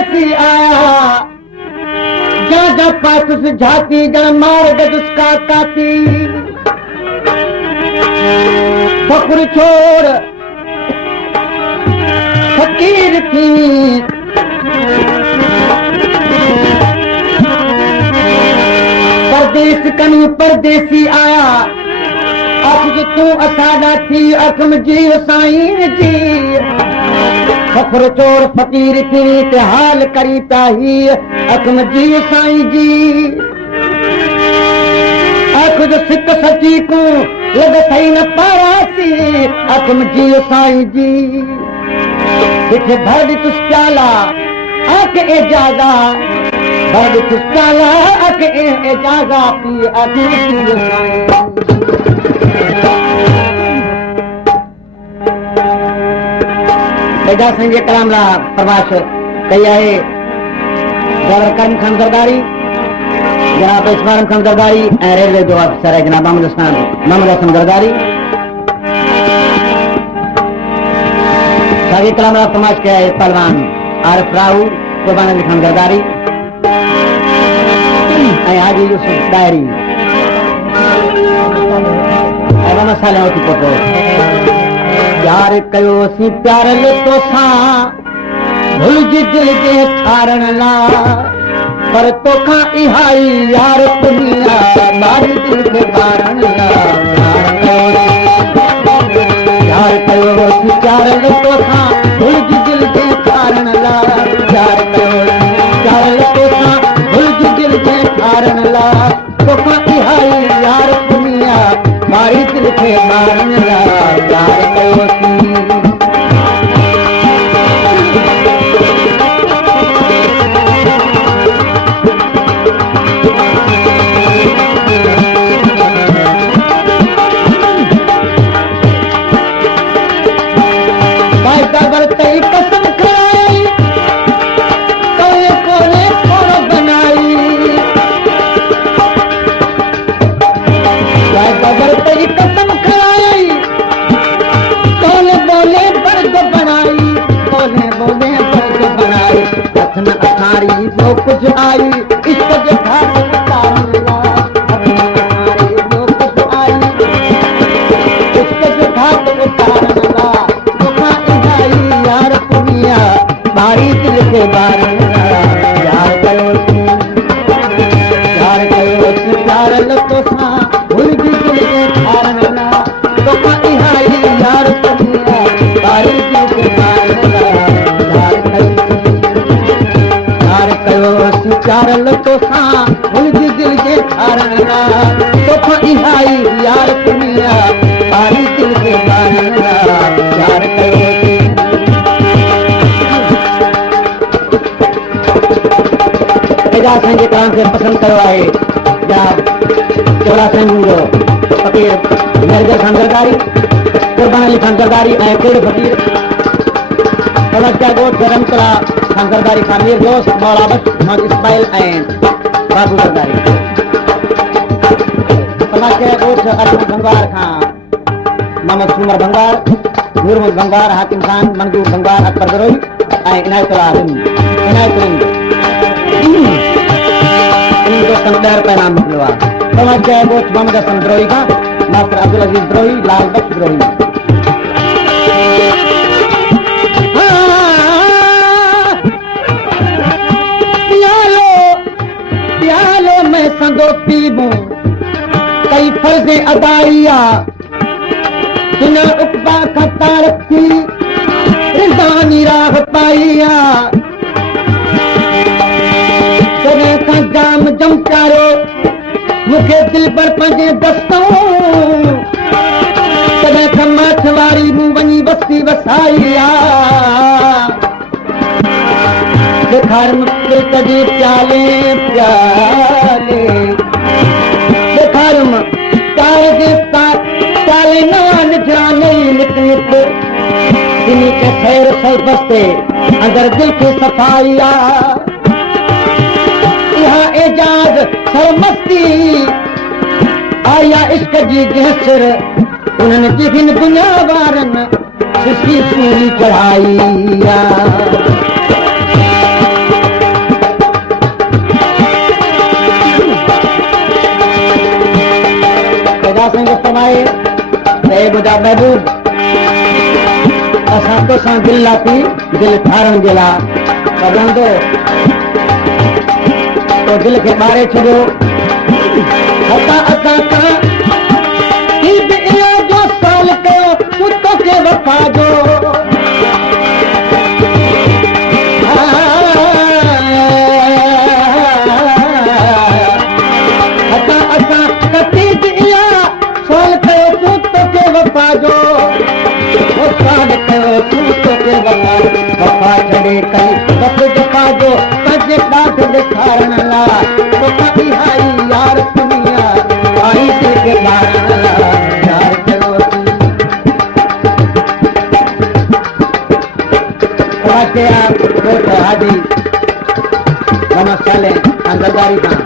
परदेसी आया जा जा पास झाती जन मार गद उसका काती फक्र छोड़ फकीर थी परदेस कनी परदेसी आया अख तू असादा थी अखम जी साईं जी फक्र छोड़ फकीर थी ते हाल करी ताही अखम जी साईं जी अख जो सिक सची को लग थई न पारासी अखम जी साईं जी दिखे भर तुस प्याला अख एजादा भर तुस प्याला अख एजादा पी अखम जी साईं पैदा संजय कलाम ला प्रवास कया है ड्राइवर करीम खान जरदारी जनाब इस्माइल खान जरदारी रेलवे जो अफसर है जनाब मोहम्मद हसन जरदारी सागे कलाम ला प्रवास किया है पहलवान आरिफ राहू कुर्बान अली खान जरदारी हाजी यूसुफ डायरी मसाले होती पोतो प्यार कयो सी प्यार ले तो सा भूल जी दिल के ठारण ला पर तो खा इहाई यार दुनिया मारी दिल के कारण ला प्यार कयो सी प्यार ले तो सा भूल जी दिल के ठारण ला प्यार कयो प्यार ले तो सा भूल जी दिल के ठारण ला तो खा इहाई यार दुनिया मारी दिल के कारण ला प्यार कयो जो कुछ आई इश्क जो घाट उतारना जो कुछ आई इश्क जो घाट उतारना दुखा इहाई यार दुनिया मारी दिल के बारना यार कयो प्यार लतो सा भूल जी दिल के ठारना दुखा इहाई यार दुनिया मारी दिल के बारना प्यार लतो सा भूल जी दिल के ठारना तो इहाई यार दुनिया मारी दिल के बारना प्यार कयो एजा संजय काम से पसंद करवाए या चौड़ा सिंह फकीर मेरगर खान जरदारी कुर्बान अली खान जरदारी केड़ फकीर गोट धर्मकला खान जरदारी खान मीर दोस्त मौला बख्श मोहम्मद इस्माइल एंड बाबू जरदारी समाज गोट अरविंद भंगार खान मोहम्मद सुमर भंगार नूर भंगार हाकिम खान मंजूर भंगार अकबर गरोई इनायतुल्लाह इनायत इन दोस्तों ने रुपये नाम निकलवा समाज गोट मोहम्मद हसन द्रोही का मास्टर अब्दुल अजीज द्रोही लाल बख्श द्रोही संगो पीबू कई फर्जे अदाइया दुनिया उकबा खता रखी रिजानी राह पाइया करे का जाम जम चारो मुखे दिल पर पंजे दस्तों करे का माछवारी मुंह बनी बस्ती वसाइया घर मुझे कभी प्याले प्याले घर प्याले नान जाने निकलित इन्हीं के खैर सर बसते अगर दिल की सफाइया यहाँ एजाज सरमस्ती आया इश्क जी गहसर उन्होंने जिन दुनिया वारन सिसी पूरी चढ़ाइया मुझा महबूब असां तोसां दिल लाथी दिल ठारण जे लाइ पढ़ंदो तो दिल के ॿारे छॾियो असां खां जो साल कयो तूं तोखे वफ़ा जो वफ़ा छॾे कई बस जफ़ा जो कजे ॾाढ ॾेखारण लाइ तोखां इहा ई यार दुनिया आई दिल खे ॿारण लाइ यार चयो हाजी नमस्कार अंदरदारी सां